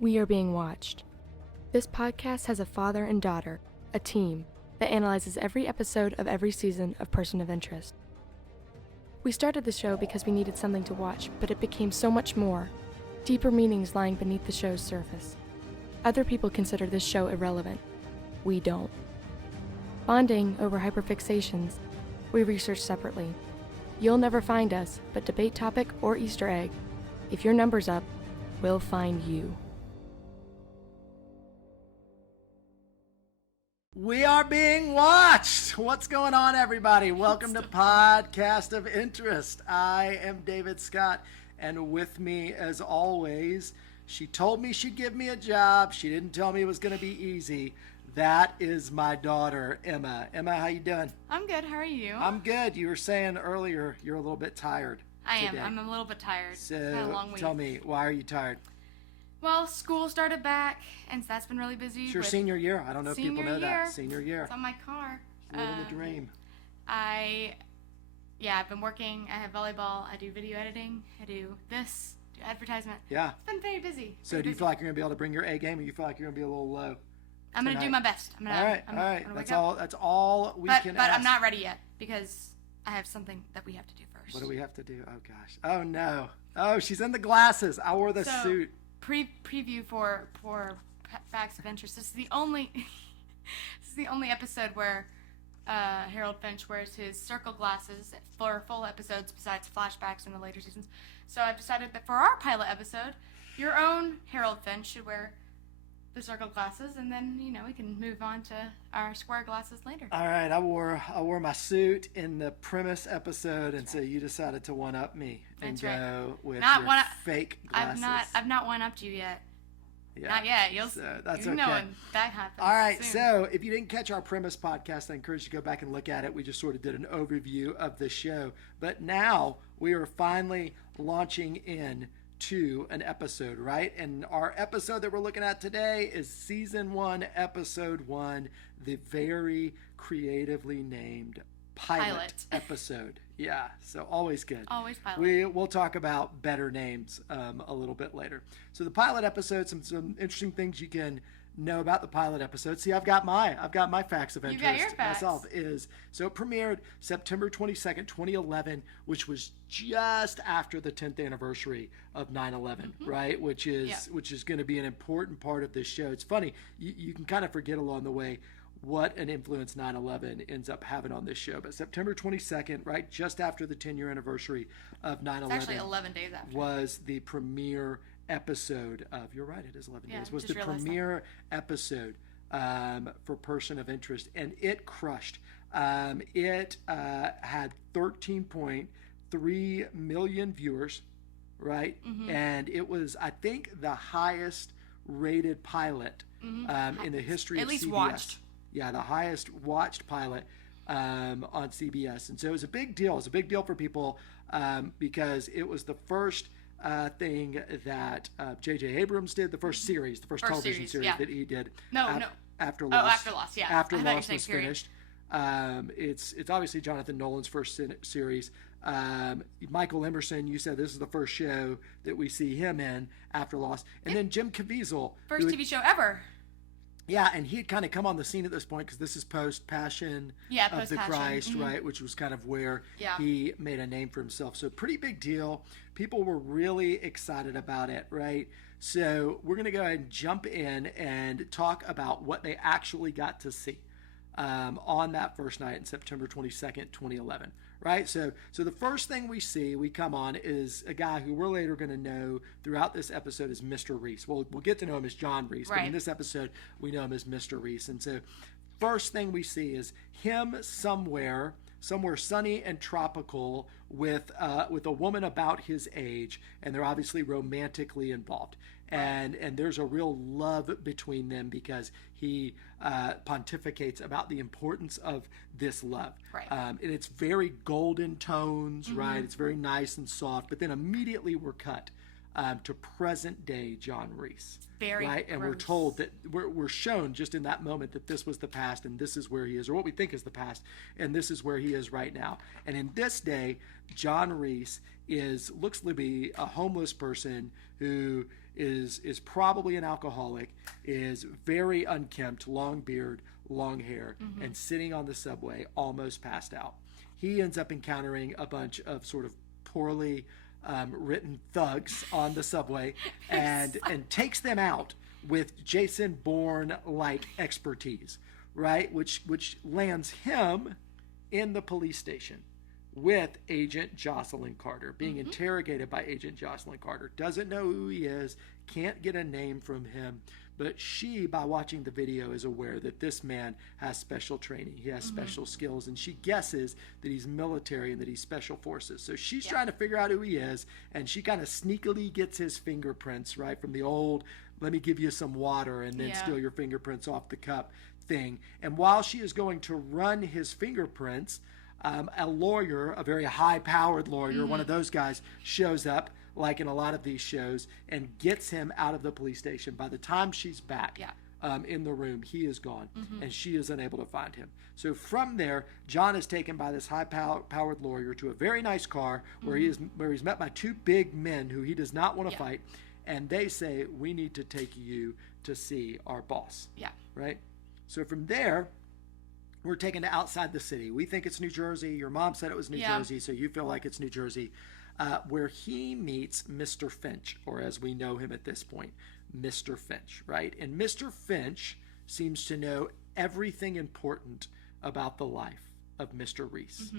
We are being watched. This podcast has a father and daughter, a team, that analyzes every episode of every season of Person of Interest. We started the show because we needed something to watch, but it became so much more, deeper meanings lying beneath the show's surface. Other people consider this show irrelevant. We don't. Bonding over hyperfixations, we research separately. You'll never find us, but debate topic or Easter egg, if your number's up, we'll find you. We are being watched. What's going on, everybody? Welcome to Podcast of Interest. I am David Scott, and with me, as always, she told me she'd give me a job. She didn't tell me it was going to be easy. That is my daughter, Emma. Emma, how you doing? I'm good. How are you? I'm good. You were saying earlier you're a little bit tired. I am. today. I'm a little bit tired. So Had a long week. tell me, why are you tired? Well, school started back, and so that's been really busy. It's your with senior year. I don't know if people know senior year. that. Senior year. It's on my car. Living the dream. I've been working. I have volleyball. I do video editing. I do this. Do advertisement. Yeah. It's been very busy. So do you feel like you're going to be able to bring your A game, or you feel like you're going to be a little low? I'm going to do my best. I'm All right. That's all we can But ask. I'm not ready yet, because I have something that we have to do first. What do we have to do? Oh, gosh. Oh, no. Oh, she's in the glasses. I wore the So, suit. Preview for Facts of Interest. This is the only episode where Harold Finch wears his circle glasses for full episodes besides flashbacks in the later seasons. So I've decided that for our pilot episode, your own Harold Finch should wear the circle glasses, and then we can move on to our square glasses later. All right. I wore my suit in the premise episode, and so you decided to one-up me and That's right. go with Not your one- fake glasses. I've not one-upped you yet. Yeah. Not yet. You'll that's you okay. know when that happens. All right, soon. so if you didn't catch our premise podcast, I encourage you to go back and look at it. We just sort of did an overview of the show. But now we are finally launching in to an episode, right? And our episode that we're looking at today is Season 1, Episode 1, the very creatively named pilot. episode. Yeah, so always good. Always pilot. We'll talk about better names a little bit later. So the pilot episode, some interesting things you can know about the pilot episode. See, I've got my facts of interest. You got your facts. Myself so it premiered September 22nd, 2011, which was just after the 10th anniversary of 9/11, right? Which is going to be an important part of this show. It's funny, you can kind of forget along the way what an influence 9/11 ends up having on this show. But September 22nd, right, just after the 10-year anniversary of 9/11, It's actually 11 days after. was the premiere episode of, you're right, it is 11 Yeah, days, was just the realized that. premiere episode for Person of Interest, and it crushed. It had 13.3 million viewers, right? And it was, I think, the highest rated pilot in the history At of least CBS. watched. Yeah, the highest watched pilot on CBS. And so it was a big deal. It was a big deal for people because it was the first thing that J.J. Abrams did, the first series, the first television series yeah. that he did. No. After Oh, Lost. After Lost, yeah. After I thought you were Lost saying was period. finished. It's obviously Jonathan Nolan's first series. Michael Emerson, you said this is the first show that we see him in after Lost. And then Jim Caviezel. First who- TV show ever. Yeah, and he had kind of come on the scene at this point because this is post-Passion of the post-Passion. Christ, right? Which was kind of where he made a name for himself. So pretty big deal. People were really excited about it, right? So we're going to go ahead and jump in and talk about what they actually got to see on that first night in September 22nd, 2011. Right, so the first thing we come on is a guy who we're later going to know throughout this episode as Mr. Reese. We'll get to know him as John Reese, but in this episode we know him as Mr. Reese. And so, first thing we see is him somewhere sunny and tropical with a woman about his age, and they're obviously romantically involved. And there's a real love between them because he pontificates about the importance of this love. Right. And it's very golden tones, right? It's very nice and soft. But then immediately we're cut to present day John Reese. Very right, and gross. we're told that we're shown just in that moment that this was the past, and this is where he is, or what we think is the past, and this is where he is right now. And in this day, John Reese looks to be a homeless person who is probably an alcoholic, is very unkempt, long beard, long hair, and sitting on the subway, almost passed out. He ends up encountering a bunch of sort of poorly written thugs on the subway and takes them out with Jason Bourne-like expertise, right? Which lands him in the police station with Agent Jocelyn Carter, being interrogated by Agent Jocelyn Carter. Doesn't know who he is, can't get a name from him, but she, by watching the video, is aware that this man has special training. He has special skills, and she guesses that he's military and that he's special forces. So she's trying to figure out who he is, and she kind of sneakily gets his fingerprints, right, from the old, let me give you some water and then steal your fingerprints off the cup thing. And while she is going to run his fingerprints, a lawyer, a very high-powered lawyer, one of those guys, shows up, like in a lot of these shows, and gets him out of the police station. By the time she's back in the room, he is gone, and she is unable to find him. So from there, John is taken by this high-powered lawyer to a very nice car where he's met by two big men who he does not want to fight, and they say, we need to take you to see our boss. Yeah. Right? So from there, we're taken to outside the city. We think it's New Jersey. Your mom said it was New Jersey, so you feel like it's New Jersey. Where he meets Mr. Finch, or as we know him at this point, Mr. Finch, right? And Mr. Finch seems to know everything important about the life of Mr. Reese,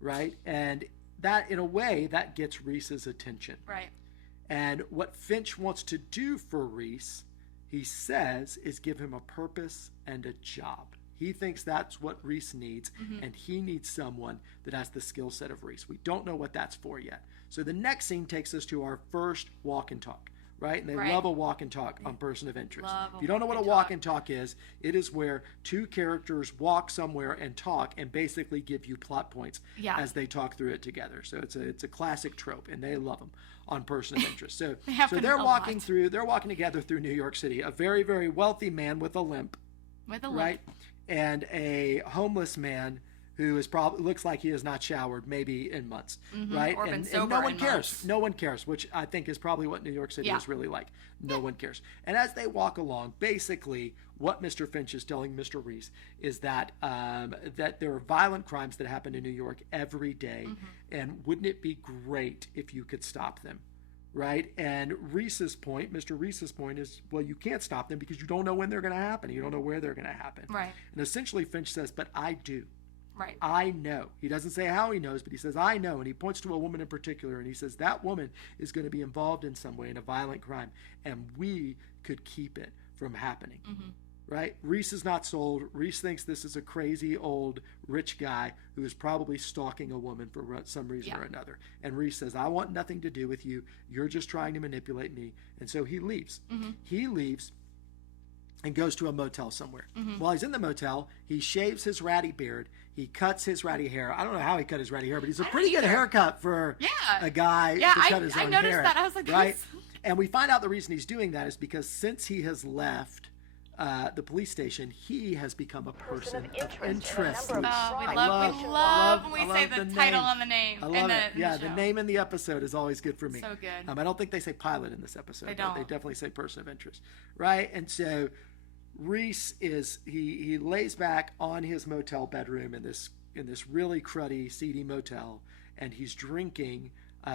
right? And that, in a way, that gets Reese's attention. Right. And what Finch wants to do for Reese, he says, is give him a purpose and a job. He thinks that's what Reese needs, and he needs someone that has the skill set of Reese. We don't know what that's for yet. So the next scene takes us to our first walk and talk, right? And they love a walk and talk on Person of Interest. If you don't know what a walk and talk is, it is where two characters walk somewhere and talk and basically give you plot points as they talk through it together. So it's a classic trope, and they love them on Person of Interest. So they're walking together through New York City. A very, very wealthy man with a limp. Right? And a homeless man who is probably looks like he has not showered maybe in months, right? Or and sober no one in cares. months. No one cares, which I think is probably what New York City is really like. No one cares. And as they walk along, basically what Mr. Finch is telling Mr. Reese is that that there are violent crimes that happen in New York every day, and wouldn't it be great if you could stop them? Right? And Reese's point, Mr. Reese's point is, well, you can't stop them because you don't know when they're going to happen. You don't know where they're going to happen. Right. And essentially Finch says, but I do. Right. I know. He doesn't say how he knows, but he says, I know. And he points to a woman in particular, and he says, that woman is going to be involved in some way in a violent crime, and we could keep it from happening. Right? Reese is not sold. Reese thinks this is a crazy old rich guy who is probably stalking a woman for some reason or another. And Reese says, I want nothing to do with you. You're just trying to manipulate me. And so he leaves. He leaves and goes to a motel somewhere. While he's in the motel, he shaves his ratty beard. He cuts his ratty hair. I don't know how he cut his ratty hair, but he's a pretty good haircut for a guy to cut his own hair. Yeah, I noticed that. I was like, right? And we find out the reason he's doing that is because since he has left the police station, he has become a person of interest. We love when we say the title on the name. I love it. The name in the episode is always good for me. So good. I don't think they say pilot in this episode. They don't. They definitely say person of interest, right? And so Reese is he lays back on his motel bedroom in this really cruddy, seedy motel, and he's drinking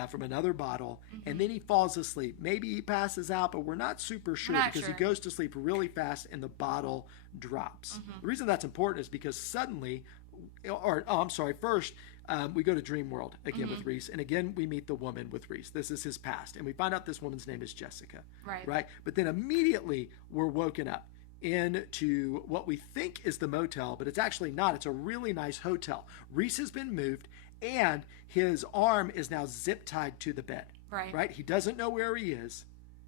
from another bottle, and then he falls asleep. Maybe he passes out, but we're not super sure because he goes to sleep really fast and the bottle drops. The reason that's important is because suddenly, first we go to Dream World again with Reese, and again we meet the woman with Reese. This is his past, and we find out this woman's name is Jessica. Right? But then immediately we're woken up into what we think is the motel, but it's actually not. It's a really nice hotel. Reese has been moved, and his arm is now zip tied to the bed. Right? He doesn't know where he is.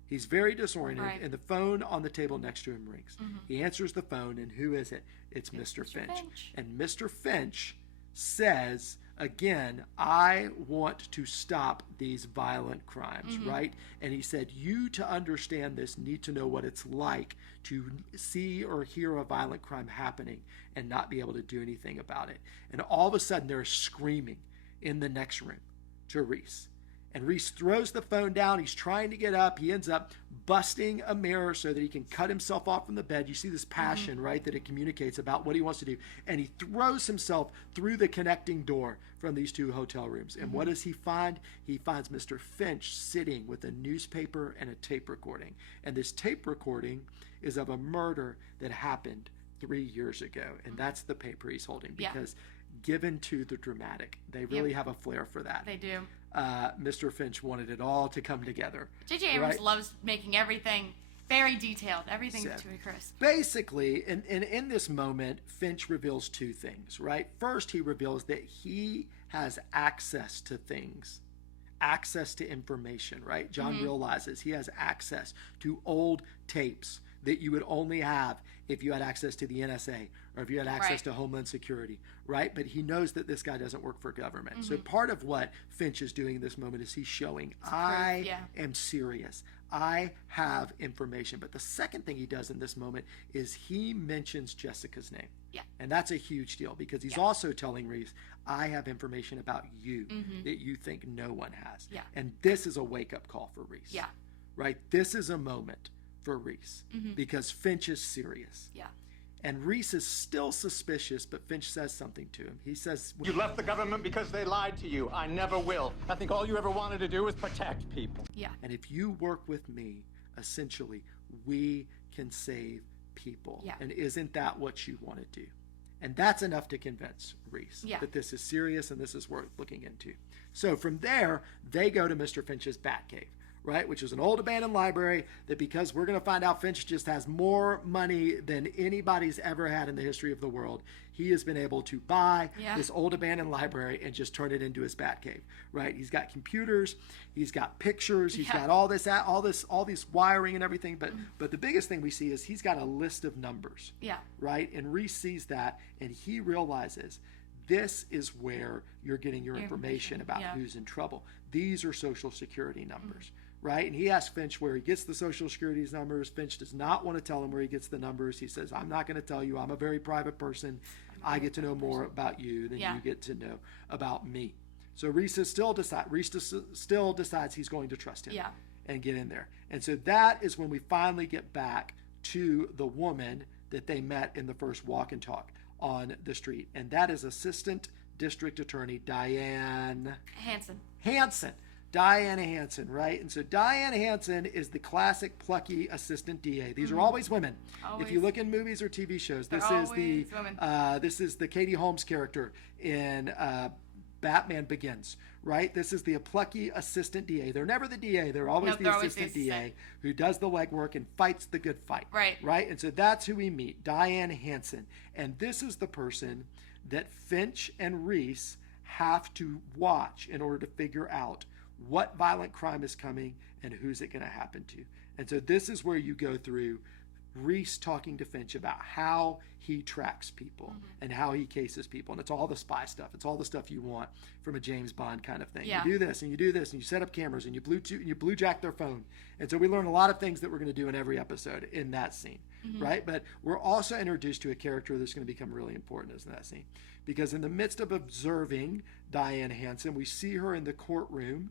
He's very disoriented, and the phone on the table next to him rings. He answers the phone, and who is it? It's Mr. Finch. And Mr. Finch says, again, I want to stop these violent crimes, right? And he said, you to understand this need to know what it's like to see or hear a violent crime happening and not be able to do anything about it. And all of a sudden they're screaming in the next room to Reese. And Reese throws the phone down. He's trying to get up. He ends up busting a mirror so that he can cut himself off from the bed. You see this passion, right, that it communicates about what he wants to do. And he throws himself through the connecting door from these two hotel rooms. And what does he find? He finds Mr. Finch sitting with a newspaper and a tape recording. And this tape recording is of a murder that happened 3 years ago. And that's the paper he's holding because given to the dramatic, they really have a flair for that. They do. Mr. Finch wanted it all to come together. J.J. Abrams loves making everything very detailed, everything to a crisp. Basically, in this moment, Finch reveals two things, right? First, he reveals that he has access to things, access to information, right? John realizes he has access to old tapes that you would only have if you had access to the NSA or if you had access to Homeland Security, right? But he knows that this guy doesn't work for government. So part of what Finch is doing in this moment is he's showing, I am serious. I have information. But the second thing he does in this moment is he mentions Jessica's name. Yeah. And that's a huge deal because he's also telling Reese, I have information about you that you think no one has. Yeah. And this is a wake-up call for Reese. Yeah. Right? This is a moment for Reese because Finch is serious. Yeah. And Reese is still suspicious, but Finch says something to him. He says, you left the government because they lied to you. I never will. I think all you ever wanted to do was protect people. Yeah. And if you work with me, essentially, we can save people. Yeah. And isn't that what you want to do? And that's enough to convince Reese that this is serious and this is worth looking into. So from there, they go to Mr. Finch's Batcave, right, which is an old abandoned library that, because we're going to find out Finch just has more money than anybody's ever had in the history of the world, he has been able to buy this old abandoned library and just turn it into his Batcave, right? He's got computers, he's got pictures, he's got all this wiring and everything, but the biggest thing we see is he's got a list of numbers, right? And Reese sees that and he realizes this is where you're getting your information about who's in trouble. These are Social Security numbers. Right? And he asks Finch where he gets the Social Security numbers. Finch does not want to tell him where he gets the numbers. He says, I'm not going to tell you. I'm a very private person. I get to know more about you than you get to know about me. So Reese still decides he's going to trust him and get in there. And so that is when we finally get back to the woman that they met in the first walk and talk on the street. And that is Assistant District Attorney Diane Hansen. Diana Hansen, right? And so Diana Hansen is the classic plucky assistant DA. These are always women. If you look in movies or TV shows, this is the Katie Holmes character in Batman Begins, right? This is the plucky assistant DA. They're never the DA. They're always the assistant DA who does the legwork and fights the good fight. Right? And so that's who we meet, Diane Hansen. And this is the person that Finch and Reese have to watch in order to figure out what violent crime is coming and who's it going to happen to. And so this is where you go through Reese talking to Finch about how he tracks people and how he cases people. And it's all the spy stuff. It's all the stuff you want from a James Bond kind of thing. You do this and you do this and you set up cameras and you blue jack their phone. And so we learn a lot of things that we're going to do in every episode in that scene, right? But we're also introduced to a character that's going to become really important in that scene. Because in the midst of observing Diane Hansen, we see her in the courtroom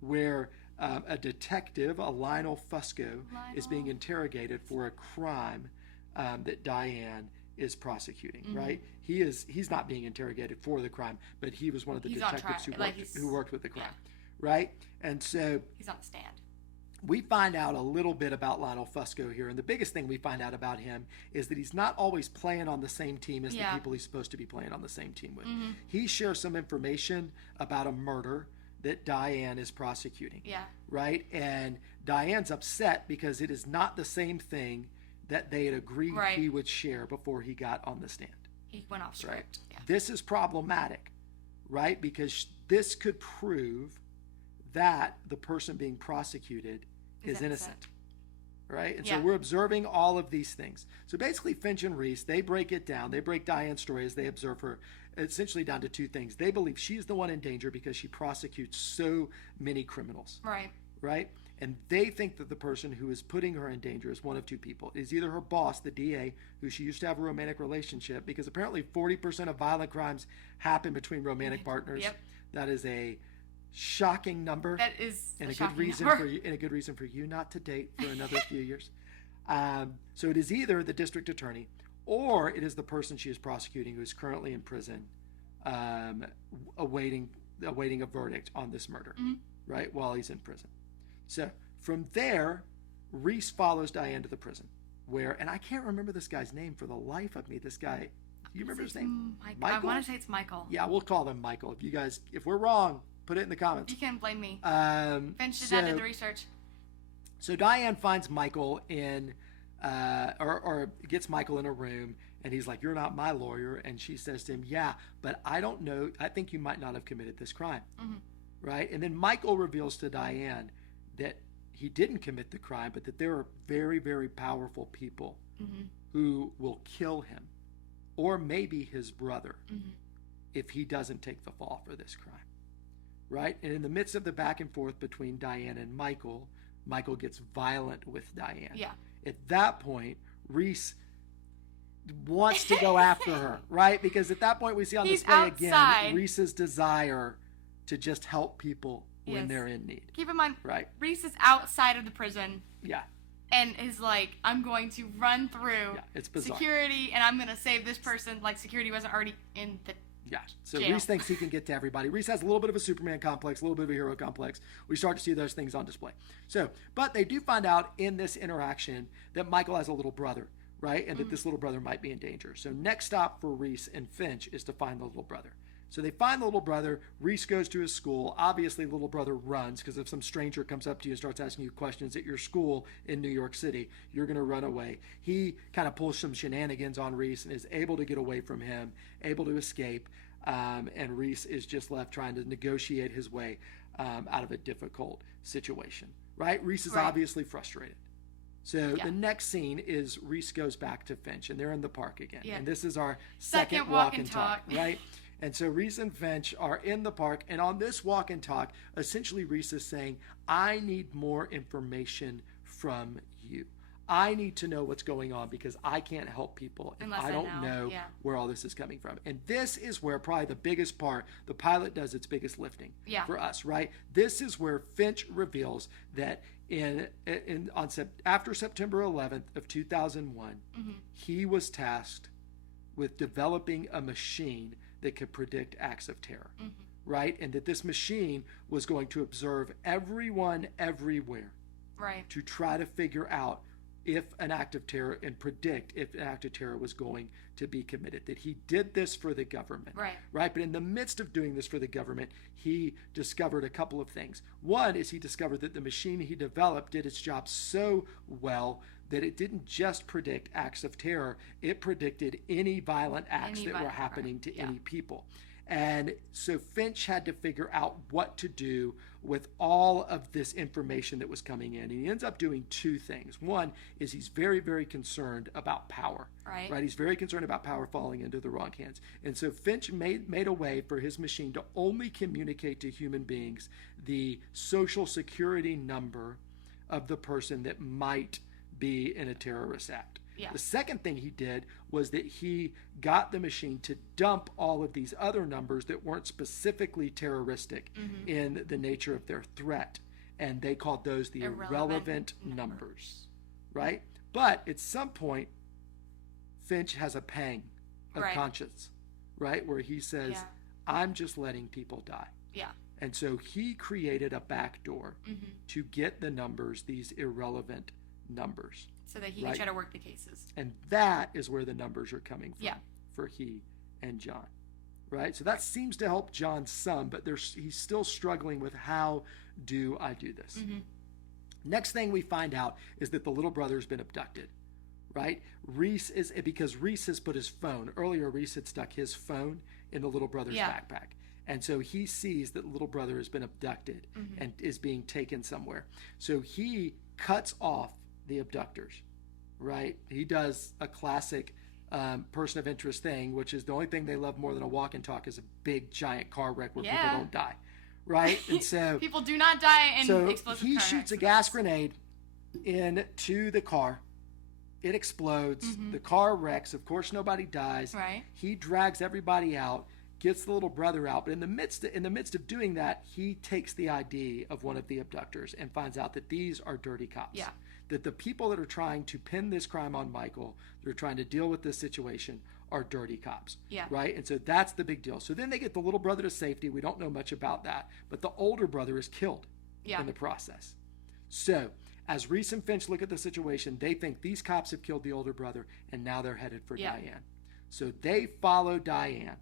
where a detective, a Lionel Fusco, is being interrogated for a crime that Diane is prosecuting, right? He's not being interrogated for the crime, but he was one of the detectives who worked with the crime, right? And so he's on the stand. We find out a little bit about Lionel Fusco here, and the biggest thing we find out about him is that he's not always playing on the same team as the people he's supposed to be playing on the same team with. He shares some information about a murder that Diane is prosecuting. Right? And Diane's upset because it is not the same thing that they had agreed he would share before he got on the stand. He went off script. Right? This is problematic, right? Because this could prove that the person being prosecuted is innocent. Right? And so we're observing all of these things. So basically Finch and Reese, they break it down. They break Diane's story as they observe her. essentially down to two things. They believe she's the one in danger because she prosecutes so many criminals. Right? And they think that the person who is putting her in danger is one of two people. It is either her boss, the DA, who she used to have a romantic relationship, because apparently 40% of violent crimes happen between romantic partners. Yep. That is a shocking number. That is and a good shocking reason number. for you, and a good reason for you not to date for another few years. So it is either the district attorney or it is the person she is prosecuting who is currently in prison, awaiting a verdict on this murder, right, while he's in prison. So from there, Reese follows Diane to the prison where, and I can't remember this guy's name for the life of me. This guy, do you remember his name? Michael? I want to say it's Michael. Yeah, we'll call him Michael. If we're wrong, put it in the comments. You can't blame me. Finch did the research. So Diane finds Michael in, or gets Michael in a room, and he's like, "You're not my lawyer." And she says to him, "Yeah, but I don't know. I think you might not have committed this crime." Right? And then Michael reveals to Diane that he didn't commit the crime, but that there are very, very powerful people who will kill him, or maybe his brother, if he doesn't take the fall for this crime. Right? And in the midst of the back and forth between Diane and Michael gets violent with Diane. Yeah. At that point, Reese wants to go after her, right? Because at that point we see on display again Reese's desire to just help people when they're in need. Keep in mind, right? Reese is outside of the prison. Yeah. And is like, I'm going to run through it's bizarre. Security, and I'm going to save this person. Like, security wasn't already in the So jail. Reese thinks he can get to everybody. Reese has a little bit of a Superman complex, a little bit of a hero complex. We start to see those things on display. But they do find out in this interaction that Michael has a little brother, right? And that this little brother might be in danger. So next stop for Reese and Finch is to find the little brother. So they find the little brother. Reese goes to his school. Obviously, the little brother runs, because if some stranger comes up to you and starts asking you questions at your school in New York City, you're going to run away. He kind of pulls some shenanigans on Reese and is able to get away from him, able to escape. And Reese is just left trying to negotiate his way out of a difficult situation, right? Reese is obviously frustrated. So the next scene is Reese goes back to Finch, and they're in the park again. Yeah. And this is our second walk and talk, right? And so Reese and Finch are in the park, and on this walk and talk, essentially Reese is saying, I need more information from you. I need to know what's going on because I can't help people if I don't know where all this is coming from. And this is where probably the biggest part, the pilot does its biggest lifting for us, right? This is where Finch reveals that after September 11th of 2001, he was tasked with developing a machine that could predict acts of terror, right? And that this machine was going to observe everyone everywhere, right, to try to figure out if an act of terror and predict if an act of terror was going to be committed. That he did this for the government, right? But in the midst of doing this for the government, he discovered a couple of things. One is he discovered that the machine he developed did its job so well that it didn't just predict acts of terror, it predicted any violent acts that were happening to any people. And so Finch had to figure out what to do with all of this information that was coming in. And he ends up doing two things. One is he's very, very concerned about power. Right? He's very concerned about power falling into the wrong hands. And so Finch made a way for his machine to only communicate to human beings the social security number of the person that might be in a terrorist act. Yeah. The second thing he did was that he got the machine to dump all of these other numbers that weren't specifically terroristic in the nature of their threat. And they called those the irrelevant numbers. Right? But at some point, Finch has a pang of conscience, right? Where he says, I'm just letting people die. Yeah. And so he created a backdoor to get the numbers, these irrelevant numbers. So that he can try to work the cases. And that is where the numbers are coming from for he and John, right? So that seems to help John some, but he's still struggling with how do I do this? Next thing we find out is that the little brother has been abducted, right? Because Reese has put his phone, earlier Reese had stuck his phone in the little brother's backpack. And so he sees that little brother has been abducted and is being taken somewhere. So he cuts off the abductors, right? He does a classic person of interest thing, which is the only thing they love more than a walk and talk is a big giant car wreck where people don't die, right? And so people do not die in explosive car he shoots a gas grenade into the car. It explodes. The car wrecks. Of course, nobody dies. Right. He drags everybody out, gets the little brother out. But in the midst of doing that, he takes the ID of one of the abductors and finds out that these are dirty cops. Yeah. That the people that are trying to pin this crime on Michael, that are trying to deal with this situation, are dirty cops. Yeah. Right? And so that's the big deal. So then they get the little brother to safety. We don't know much about that. But the older brother is killed in the process. So as Reese and Finch look at the situation, they think these cops have killed the older brother, and now they're headed for Diane. So they follow Diane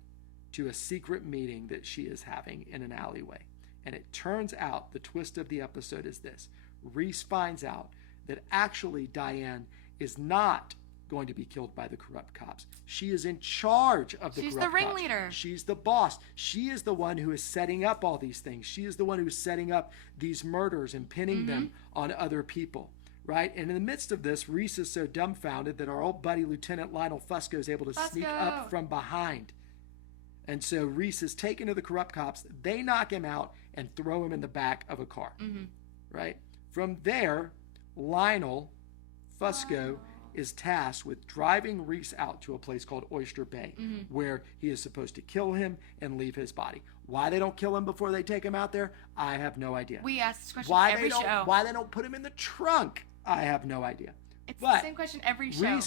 to a secret meeting that she is having in an alleyway. And it turns out the twist of the episode is this. Reese finds out that actually Diane is not going to be killed by the corrupt cops. She is in charge of the corrupt cops. She's the ringleader. She's the boss. She is the one who is setting up all these things. She is the one who's setting up these murders and pinning them on other people, right? And in the midst of this, Reese is so dumbfounded that our old buddy Lieutenant Lionel Fusco is able to sneak up from behind. And so Reese is taken to the corrupt cops. They knock him out and throw him in the back of a car, right? From there, Lionel Fusco is tasked with driving Reese out to a place called Oyster Bay, where he is supposed to kill him and leave his body. Why they don't kill him before they take him out there, I have no idea. We ask this question every show. Why they don't put him in the trunk, I have no idea. It's the same question every show.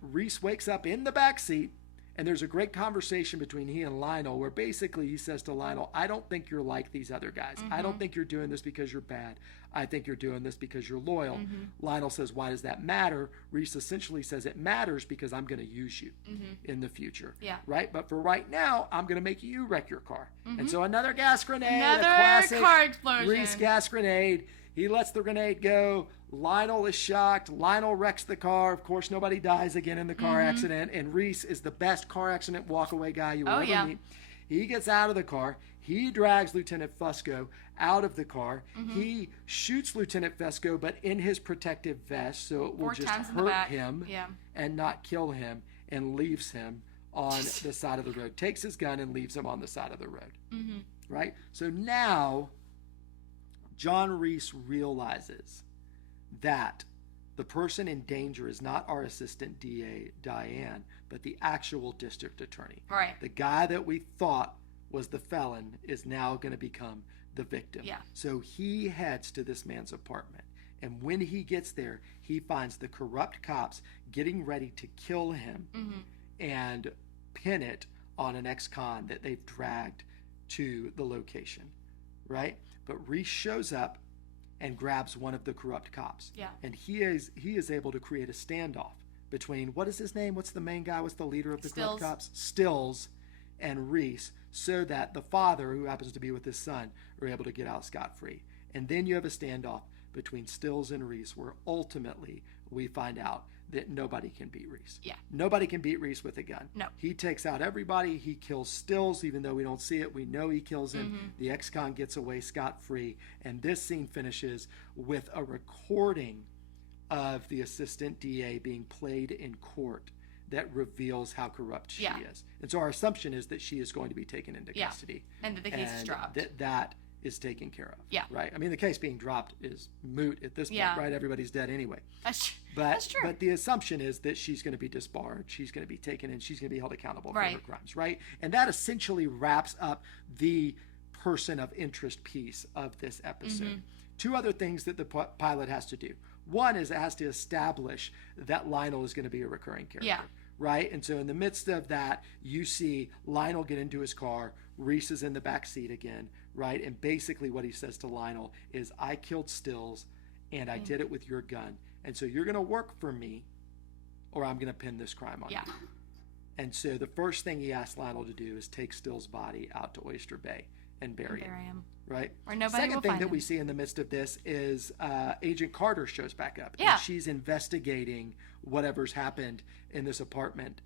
Reese wakes up in the back seat, and there's a great conversation between he and Lionel where basically he says to Lionel, I don't think you're like these other guys. I don't think you're doing this because you're bad. I think you're doing this because you're loyal. Lionel says, why does that matter? Reese essentially says, it matters because I'm going to use you in the future. Yeah. Right? But for right now, I'm going to make you wreck your car. And so another gas grenade. Another a classic car explosion. Reese gas grenade. He lets the grenade go. Lionel is shocked. Lionel wrecks the car. Of course, nobody dies again in the car accident. And Reese is the best car accident walk-away guy you will ever meet. He gets out of the car. He drags Lieutenant Fusco out of the car. He shoots Lieutenant Fusco, but in his protective vest, so it will just hurt him and not kill him, and leaves him on the side of the road. Takes his gun and leaves him on the side of the road. Right? So now John Reese realizes that the person in danger is not our assistant DA, Diane, but the actual district attorney. Right. The guy that we thought was the felon is now going to become the victim. Yeah. So he heads to this man's apartment. And when he gets there, he finds the corrupt cops getting ready to kill him and pin it on an ex-con that they've dragged to the location. Right? But Reese shows up and grabs one of the corrupt cops. Yeah. And he is able to create a standoff between, what is his name? What's the main guy? What's the leader of the corrupt cops? Stills and Reese, so that the father, who happens to be with his son, are able to get out scot-free. And then you have a standoff between Stills and Reese, where ultimately we find out that nobody can beat Reese. Yeah. Nobody can beat Reese with a gun. No. He takes out everybody. He kills Stills, even though we don't see it. We know he kills him. The ex-con gets away scot-free. And this scene finishes with a recording of the assistant DA being played in court that reveals how corrupt she is. And so our assumption is that she is going to be taken into custody. And that the case is dropped. That is taken care of. Yeah. Right? I mean, the case being dropped is moot at this point, right? Everybody's dead anyway. That's true. But the assumption is that she's going to be disbarred. She's going to be taken and she's going to be held accountable for her crimes, right? And that essentially wraps up the person of interest piece of this episode. Two other things that the pilot has to do. One is it has to establish that Lionel is going to be a recurring character. Yeah. Right? And so in the midst of that, you see Lionel get into his car. Reese is in the back seat again, right? And basically what he says to Lionel is, I killed Stills, and I did it with your gun. And so you're going to work for me, or I'm going to pin this crime on you. And so the first thing he asks Lionel to do is take Stills' body out to Oyster Bay and bury him. Right? Where nobody Second will thing find that him. we see in the midst of this is Agent Carter shows back up. Yeah. And she's investigating whatever's happened in this apartment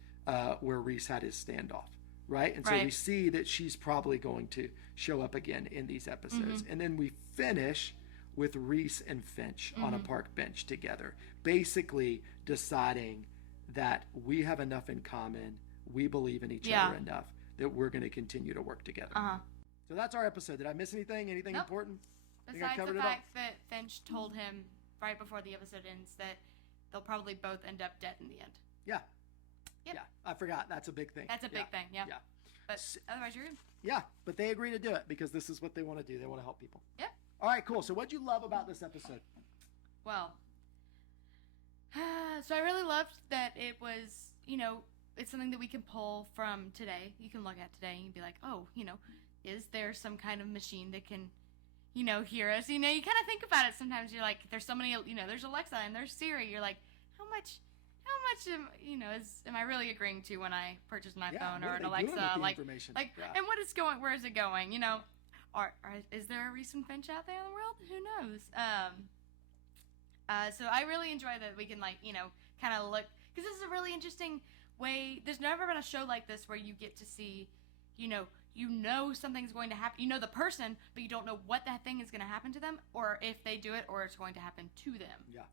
where Reese had his standoff. Right? And so we see that she's probably going to show up again in these episodes. And then we finish with Reese and Finch on a park bench together, basically deciding that we have enough in common. We believe in each other enough that we're going to continue to work together. So that's our episode. Did I miss anything? Anything important? Besides the fact that Finch told him right before the episode ends that they'll probably both end up dead in the end. Yeah. Yep. Yeah. I forgot. That's a big thing. That's a big thing. Yeah. Yeah. But otherwise, you're good. Yeah. But they agree to do it because this is what they want to do. They want to help people. Yep. All right, cool. So what'd you love about this episode? Well, so I really loved that it was, it's something that we can pull from today. You can look at today and be like, oh, is there some kind of machine that can, hear us? You kind of think about it sometimes. You're like, there's so many, there's Alexa and there's Siri. You're like, how much am I really agreeing to when I purchase an iPhone or an Alexa? And where is it going? Is there a recent Finch out there in the world? Who knows? So I really enjoy that we can kind of look, because this is a really interesting way. There's never been a show like this where you get to see, something's going to happen. You know the person, but you don't know what that thing is going to happen to them, or if they do it, or it's going to happen to them. Yeah.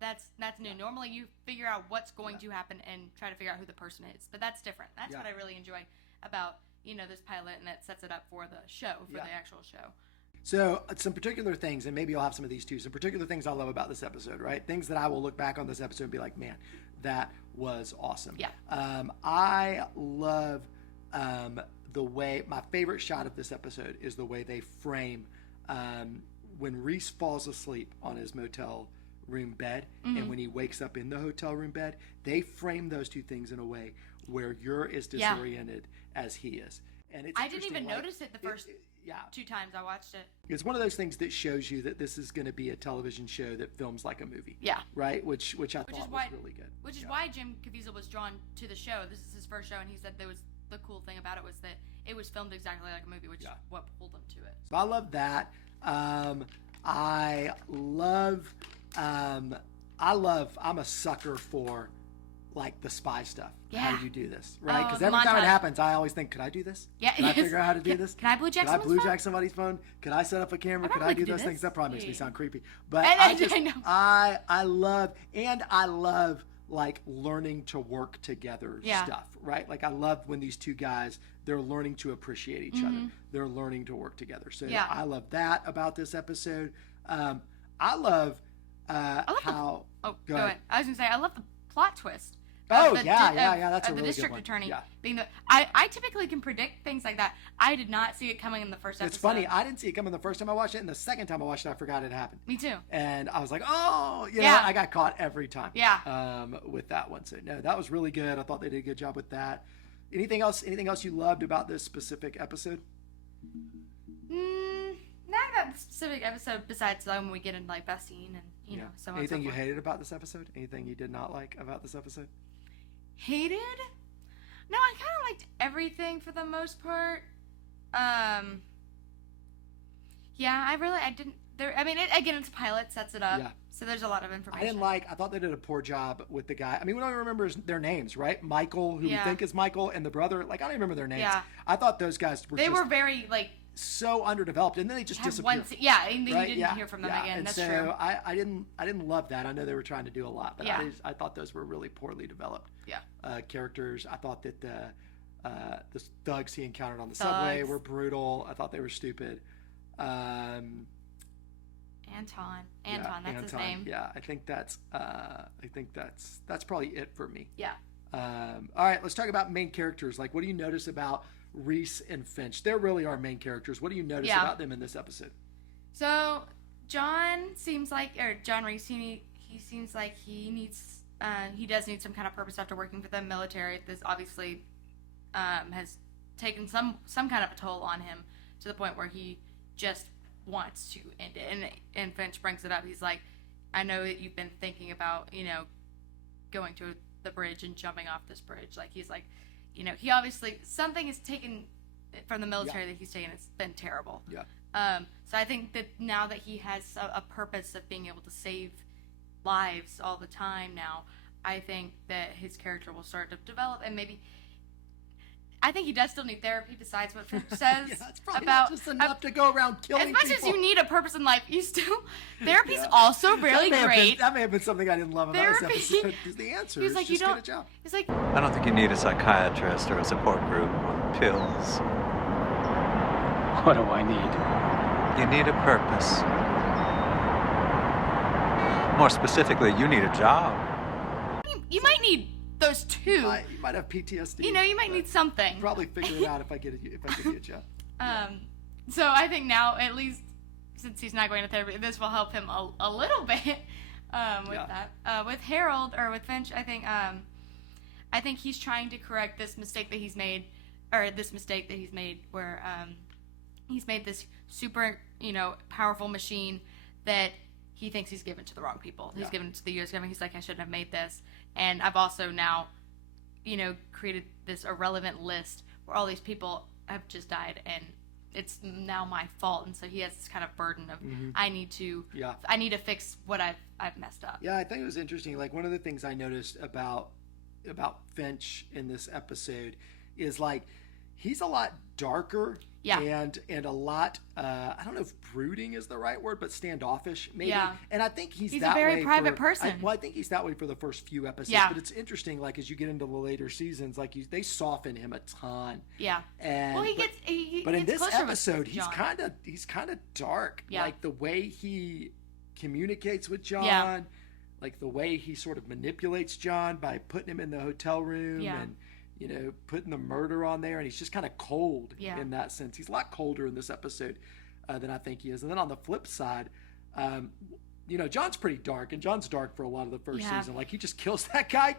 That's new. Yeah. Normally you figure out what's going to happen and try to figure out who the person is, but that's different. That's what I really enjoy about this pilot, and that sets it up for the show, for the actual show. So some particular things, and maybe you'll have some of these too, some particular things I love about this episode, right? Things that I will look back on this episode and be like, man, that was awesome. Yeah. I love the way, my favorite shot of this episode is the way they frame when Reese falls asleep on his motel room bed and when he wakes up in the hotel room bed. They frame those two things in a way where you're as disoriented as he is. And it's I didn't even notice it the first 2 times I watched it. It's one of those things that shows you that this is going to be a television show that films like a movie. Yeah. Right? Which I thought was really good. Which is why Jim Caviezel was drawn to the show. This is his first show, and he said the cool thing about it was that it was filmed exactly like a movie, which is what pulled him to it. So I love that. I'm a sucker for like the spy stuff. Yeah. How do you do this? Right? Because every time it happens, I always think, could I do this? Yeah. Can I figure out how to do this? Can I blue jack somebody's phone? Could I set up a camera? Could I do those things? That probably makes me sound creepy. But I love like learning to work together stuff, right? Like I love when these two guys, they're learning to appreciate each other. They're learning to work together. So I love that about this episode. I love how... Go ahead. I was going to say, I love the plot twist. That's a really good one. The district attorney being the... I typically can predict things like that. I did not see it coming in the first episode. It's funny. I didn't see it coming the first time I watched it, and the second time I watched it, I forgot it happened. Me too. And I was like, I got caught every time. Yeah. With that one. So, no, that was really good. I thought they did a good job with that. Anything else you loved about this specific episode? Not about the specific episode, besides when we get into like best scene and so on. Anything you hated about this episode? Anything you did not like about this episode? Hated? No, I kind of liked everything for the most part. I didn't. It's a pilot, sets it up. Yeah. So there's a lot of information. I thought they did a poor job with the guy. I mean, we don't even remember their names, right? Michael, who we think is Michael, and the brother. Like, I don't even remember their names. Yeah. I thought those guys were were very, like... so underdeveloped, and then they just disappeared. And then you didn't hear from them again. And that's so true. I didn't love that. I know they were trying to do a lot, but I thought those were really poorly developed characters. I thought that the thugs he encountered on the subway were brutal. I thought they were stupid. Anton, that's his name. Yeah, I think that's probably it for me. Yeah. All right, let's talk about main characters. Like, what do you notice about Reese and Finch? They're really our main characters. What do you notice about them in this episode? So John Reese, he seems like he does need some kind of purpose after working for the military. This obviously has taken some kind of a toll on him to the point where he just wants to end it. And Finch brings it up. He's like, I know that you've been thinking about, going to the bridge and jumping off this bridge. Like, he's like, he obviously, something is taken from the military that he's taken. It's been terrible. Yeah. So I think that now that he has a purpose of being able to save lives all the time now, I think that his character will start to develop, and maybe I think he does still need therapy besides what Finch says. Yeah, it's probably not just enough to go around killing as much people. as you need a purpose in life, you still therapy's also really great. That may have been something I didn't love about this episode. Is the answer? He's like, just you don't. get a job. He's like, I don't think you need a psychiatrist or a support group or pills. What do I need? You need a purpose. More specifically, you need a job. you might need those two. You might have PTSD. You know, you might need something. Probably figure it out if I give you a job. So I think now, at least since he's not going to therapy, this will help him a little bit with that. With Harold or with Finch, I think he's trying to correct this mistake that he's made, where he's made this super, powerful machine that he thinks he's given to the wrong people. He's given it to the U.S. government. He's like, I shouldn't have made this. And I've also now, created this irrelevant list where all these people have just died, and it's now my fault. And so he has this kind of burden of, I need to fix what I've messed up. Yeah, I think it was interesting. Like, one of the things I noticed about Finch in this episode is, like, he's a lot darker. Yeah. And a lot, I don't know if brooding is the right word, but standoffish, maybe. Yeah. And I think he's a that way. very private person. I think he's that way for the first few episodes. Yeah. But it's interesting, like, as you get into the later seasons, like, they soften him a ton. Yeah. And, well, he but in gets this closer episode, with he's John. kind of dark. Yeah. Like, the way he communicates with John. Yeah. Like, the way he sort of manipulates John by putting him in the hotel room and putting the murder on there, and he's just kind of cold in that sense. He's a lot colder in this episode than I think he is. And then on the flip side, John's pretty dark, and John's dark for a lot of the first season. Like, he just kills that guy,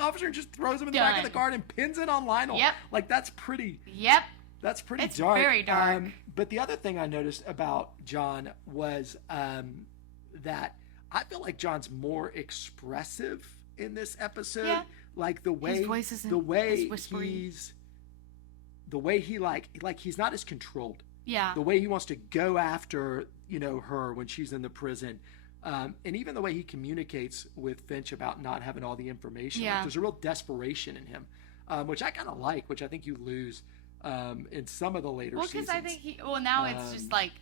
officer, and just throws him in the back of the car and pins it on Lionel. Yep. Like, that's pretty. Yep. That's pretty it's dark. Very dark. But the other thing I noticed about John was that I feel like John's more expressive in this episode. Yeah. Like, the way his voice isn't he's he's not as controlled. Yeah. The way he wants to go after, her when she's in the prison. And even the way he communicates with Finch about not having all the information. Yeah. Like, there's a real desperation in him, which I kind of like, which I think you lose in some of the later seasons. Well, because I think now it's just like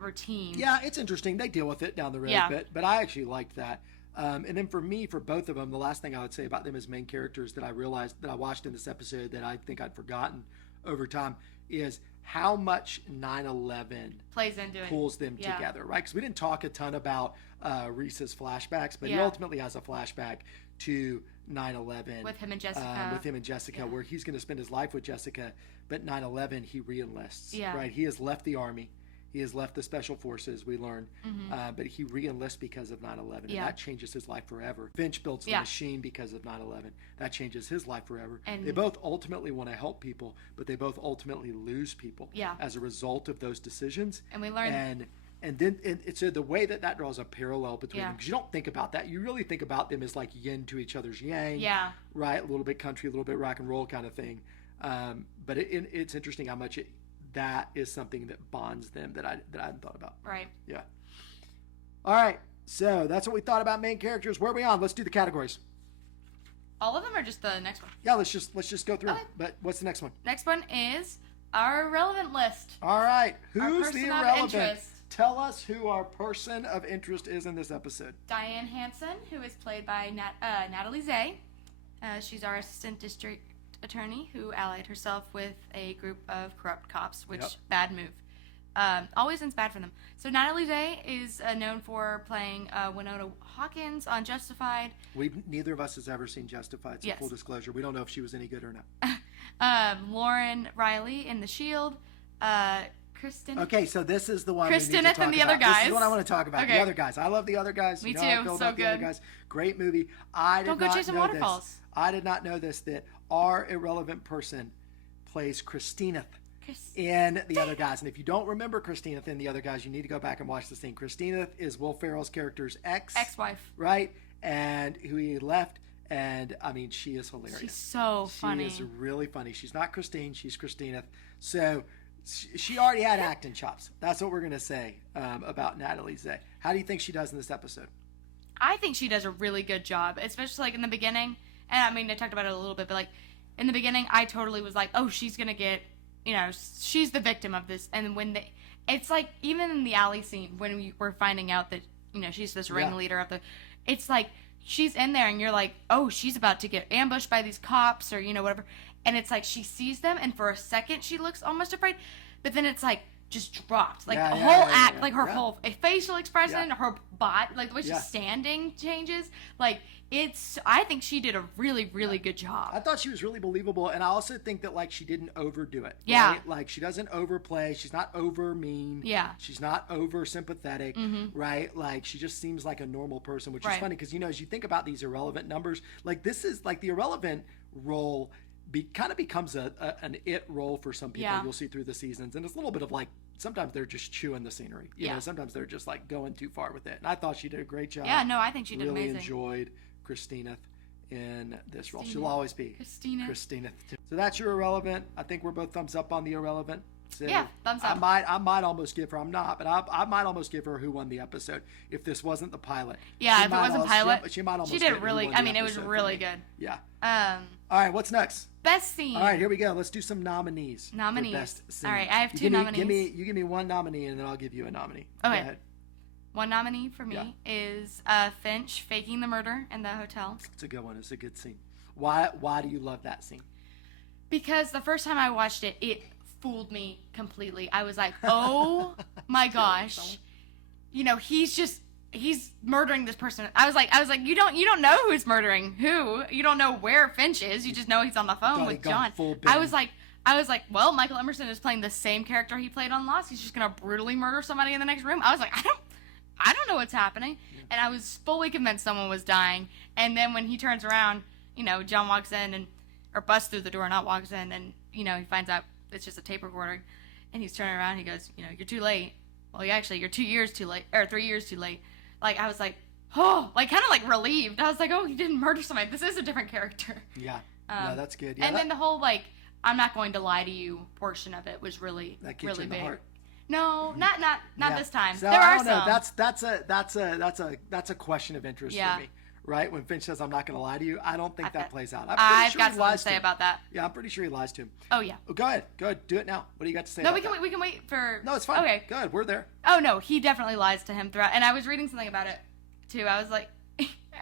routine. Yeah, it's interesting. They deal with it down the road a bit, but I actually liked that. And then for me, for both of them, the last thing I would say about them as main characters that I realized that I watched in this episode that I think I'd forgotten over time is how much 9/11 plays into it, pulls them together, right? Because we didn't talk a ton about Reese's flashbacks, but he ultimately has a flashback to 9/11 with him and Jessica, where he's going to spend his life with Jessica, but 9/11 he re-enlists, yeah. right? He has left the Army. He has left the Special Forces, we learned, but he re-enlists because of 9/11, and that changes his life forever. Finch builds the machine because of 9/11. That changes his life forever. And they both ultimately want to help people, but they both ultimately lose people as a result of those decisions. And we learn... And then so the way that draws a parallel between them, because you don't think about that. You really think about them as like yin to each other's yang, right? A little bit country, a little bit rock and roll kind of thing. But it's interesting how much that is something that bonds them that I hadn't thought about. Right. Yeah. All right. So that's what we thought about main characters. Where are we on? Let's do the categories. All of them, or just the next one? Yeah, let's just go through. Okay. But what's the next one? Next one is our relevant list. All right. Who's the irrelevant? Tell us who our person of interest is in this episode. Diane Hansen, who is played by Natalie Zay. She's our assistant district attorney who allied herself with a group of corrupt cops, which bad move. Always ends bad for them. So Natalie Zay is known for playing Winona Hawkins on Justified. Neither of us has ever seen Justified, so full disclosure, we don't know if she was any good or not. Lauren Riley in The Shield. Kristen. Okay, so this is the one. Kristen and the other This guys. is what I want to talk about. Okay. The other guys. I love The Other Guys. Me too. I feel so about good. The Other Guys. Great movie. Don't go chasing waterfalls. I did not know this, that our irrelevant person plays Christina in The Other Guys. And if you don't remember Christina in The Other Guys, you need to go back and watch the scene. Christina is Will Ferrell's character's ex-wife. Right? And who he left. And, I mean, she is hilarious. She's so funny. She is really funny. She's not Christine. She's Christina. So she already had acting chops. That's what we're going to say about Natalie Zay. How do you think she does in this episode? I think she does a really good job, especially like in the beginning. And I mean, I talked about it a little bit, but like in the beginning, I totally was like, oh, she's gonna get, she's the victim of this. And when it's like, even in the alley scene, when we were finding out that, she's this ringleader of it's like, she's in there and you're like, oh, she's about to get ambushed by these cops or, whatever. And it's like, she sees them and for a second she looks almost afraid, but then it's like, just dropped. Like, the whole act, like, her whole facial expression, her body, like, the way she's standing changes. Like, I think she did a really, really good job. I thought she was really believable, and I also think that, like, she didn't overdo it. Yeah. Right? Like, she doesn't overplay. She's not over mean. Yeah. She's not over sympathetic, right? Like, she just seems like a normal person, which is funny because, as you think about these irrelevant numbers, like, this is, like, the irrelevant role kind of becomes an it role for some people. You'll see through the seasons, and it's a little bit of like, sometimes they're just chewing the scenery. You know, sometimes they're just like going too far with it. And I thought she did a great job. Yeah, no, I think she did really amazing. Enjoyed Christina in this role. She'll always be Christina. So that's your irrelevant. I think we're both thumbs up on the irrelevant. So yeah, thumbs up. I might almost give her. I'm not, but I might almost give her who won the episode if this wasn't the pilot. Yeah, if it wasn't pilot, she might almost. She did really. I mean, it was really good. Yeah. All right, what's next? Best scene. All right, here we go. Let's do some nominees. For best scene. All right, I have two nominees. You give me one nominee, and then I'll give you a nominee. Okay. Go ahead. One nominee for me is Finch faking the murder in the hotel. It's a good one. It's a good scene. Why do you love that scene? Because the first time I watched it, it fooled me completely. I was like, oh my gosh. He's murdering this person. I was like, you don't know who's murdering who. You don't know where Finch is. You just know he's on the phone with John. I was like, well, Michael Emerson is playing the same character he played on Lost. He's just gonna brutally murder somebody in the next room. I was like, I don't know what's happening. And I was fully convinced someone was dying. And then when he turns around, John walks in or busts through the door, not walks in, and he finds out it's just a tape recorder, and he's turning around. He goes, you're too late. Well, you're 2 years too late, or 3 years too late. Like, I was like, oh, like, kind of like relieved. I was like, oh, he didn't murder somebody. This is a different character. Yeah. No, that's good. Yeah, and then the whole, like, I'm not going to lie to you portion of it was really, that really big. The heart. No, not this time. So, there are some. That's a question of interest for me. Right? When Finch says, I'm not going to lie to you, I don't think that plays out. I've got something to say about that. Yeah, I'm pretty sure he lies to him. Oh, yeah. Oh, go ahead. Do it now. What do you got to say No, about we can wait for... No, it's fine. Okay. Go ahead. We're there. Oh, no. He definitely lies to him throughout. And I was reading something about it, too. I was like...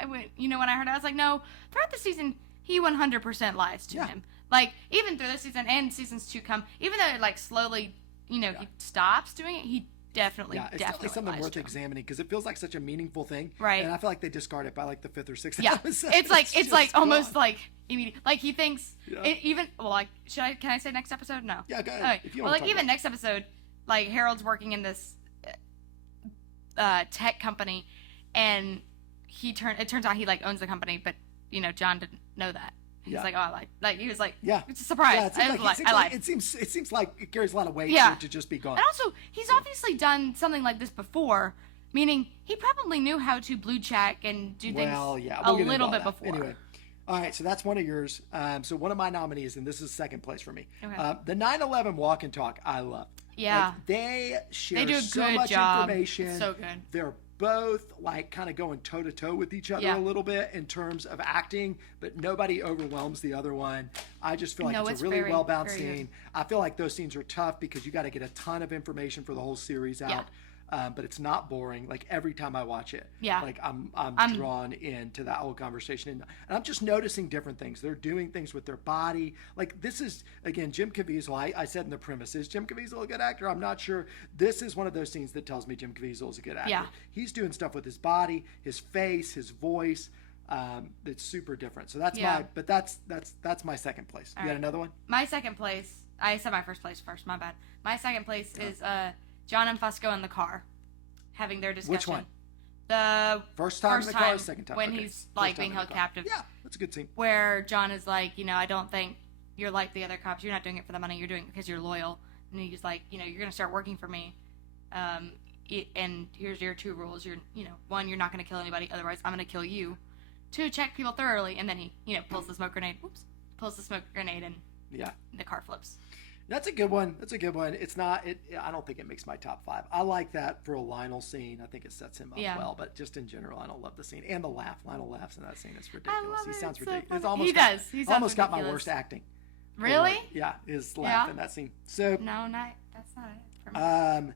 when I heard it, I was like, no. Throughout the season, he 100% lies to him. Like, even through this season and seasons to come, even though, like, slowly, he stops doing it, he definitely definitely something worth examining because it feels like such a meaningful thing, right? And I feel like they discard it by like the 5th or 6th episode. It's like almost like immediate. Like he thinks even like can I say next episode? No. Yeah, go ahead. Right. If you want even next episode, like Harold's working in this tech company, and it turns out he like owns the company, but John didn't know that. He's like, oh, I like he was like, it's a surprise. It seems like it carries a lot of weight to just be gone. And also, he's obviously done something like this before, meaning he probably knew how to blue check and do things a little bit before. Anyway, all right, so that's one of yours. So one of my nominees, and this is second place for me. Okay. The 9/11 walk and talk, I love. Yeah, like, they share do a so good much job. information. It's so good. They're both like kind of going toe to toe with each other a little bit in terms of acting, but nobody overwhelms the other one. I just feel like it's a really well balanced scene. I feel like those scenes are tough because you got to get a ton of information for the whole series out. But it's not boring. Like every time I watch it, like I'm drawn into that whole conversation, and I'm just noticing different things. They're doing things with their body. Like this is again Jim Caviezel. I said in the premise, is Jim Caviezel a good actor? I'm not sure. This is one of those scenes that tells me Jim Caviezel is a good actor. Yeah. He's doing stuff with his body, his face, his voice. It's super different. So that's that's my second place. You got another one? My second place. I said my first place first. My bad. My second place is John and Fusco in the car, having their discussion. Which one? The first time in the car, second time when he's like being held captive. Yeah, that's a good scene. Where John is like, I don't think you're like the other cops. You're not doing it for the money. You're doing it because you're loyal. And he's like, you're gonna start working for me. And here's your 2 rules. You're, 1, you're not gonna kill anybody. Otherwise, I'm gonna kill you. 2, check people thoroughly. And then he, pulls the smoke grenade. Pulls the smoke grenade and the car flips. That's a good one. That's a good one. It's not. I don't think it makes my top 5. I like that for a Lionel scene. I think it sets him up well. But just in general, I don't love the scene and the laugh. Lionel laughs in that scene. It's ridiculous. I love He it. sounds It's so ridiculous. funny. He does. He sounds almost got my ridiculous. worst acting. Really? Yeah, his laugh in that scene. So No, that's not it for me.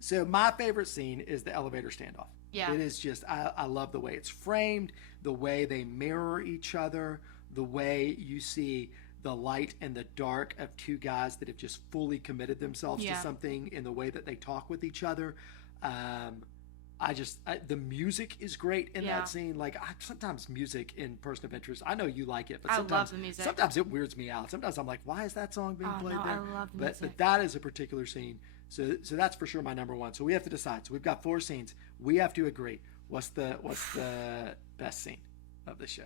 So my favorite scene is the elevator standoff. Yeah. It is just, I love the way it's framed, the way they mirror each other, the way you see the light and the dark of two guys that have just fully committed themselves to something in the way that they talk with each other. The music is great in that scene. Like, sometimes music in Person of Interest, I know you like it, but I love the music. Sometimes it weirds me out. Sometimes I'm like, why is that song being played there? I love the music. But that is a particular scene. So that's for sure my number one. So we have to decide. So we've got 4 scenes. We have to agree. What's the best scene of the show?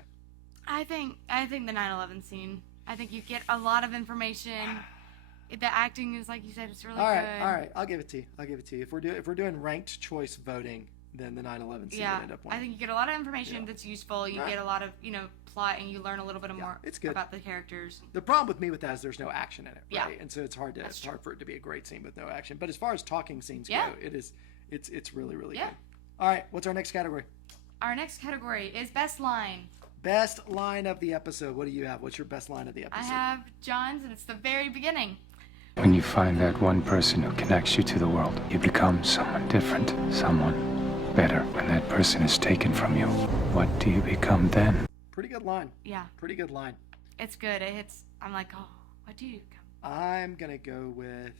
I think the 9/11 scene. I think you get a lot of information. The acting is, like you said, it's really good. All right. I'll give it to you. If we're doing ranked choice voting, then the 9/11 scene would end up winning. I think you get a lot of information that's useful. You get a lot of plot, and you learn a little bit more about the characters. The problem with me with that is there's no action in it, right? And so it's hard for it to be a great scene with no action. But as far as talking scenes go, it's really, really good. All right, what's our next category? Our next category is best line. Best line of the episode. What do you have? What's your best line of the episode? I have John's, and it's the very beginning. When you find that one person who connects you to the world, you become someone different, someone better. When that person is taken from you, what do you become then? Pretty good line. Yeah. Pretty good line. It's good. It hits. I'm like, oh, what do you become? I'm going to go with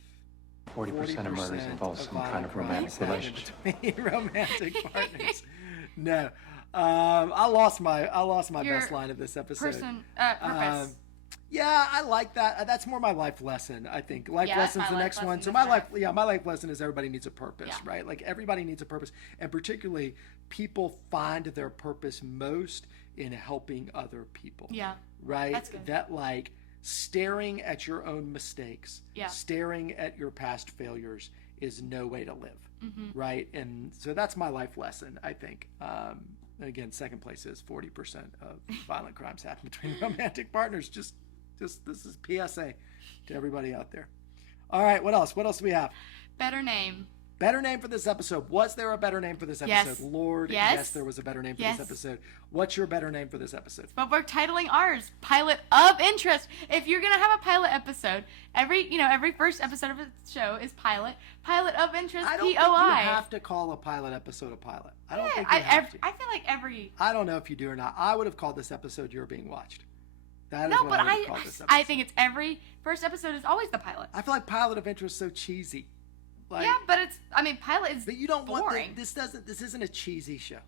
40% of murders involve some kind of romantic relationship. Romantic partners. No. I lost my best line of this episode. Purpose. Yeah, I like that. That's more my life lesson, I think. Life lesson's the next one. So my life lesson is everybody needs a purpose, right? Like, everybody needs a purpose, and particularly people find their purpose most in helping other people. Yeah. Right? That's good. That, like, staring at your own mistakes, staring at your past failures is no way to live. Mm-hmm. Right? And so that's my life lesson, I think. Again, second place is 40% of violent crimes happen between romantic partners. Just this is PSA to everybody out there. All right, what else? What else do we have? Better name. Better name for this episode. Was there a better name for this episode? Yes. Lord, yes, there was a better name for this episode. What's your better name for this episode? But we're titling ours Pilot of Interest. If you're gonna have a pilot episode, every first episode of a show is pilot. Pilot of Interest. I don't think you have to call a pilot episode a pilot. I don't think you have to. I feel like every. I don't know if you do or not. I would have called this episode "You're Being Watched." That is no, what but I would have called this episode. I think it's every first episode is always the pilot. I feel like Pilot of Interest is so cheesy. Like, yeah, but pilot is. But you don't boring. This isn't a cheesy show.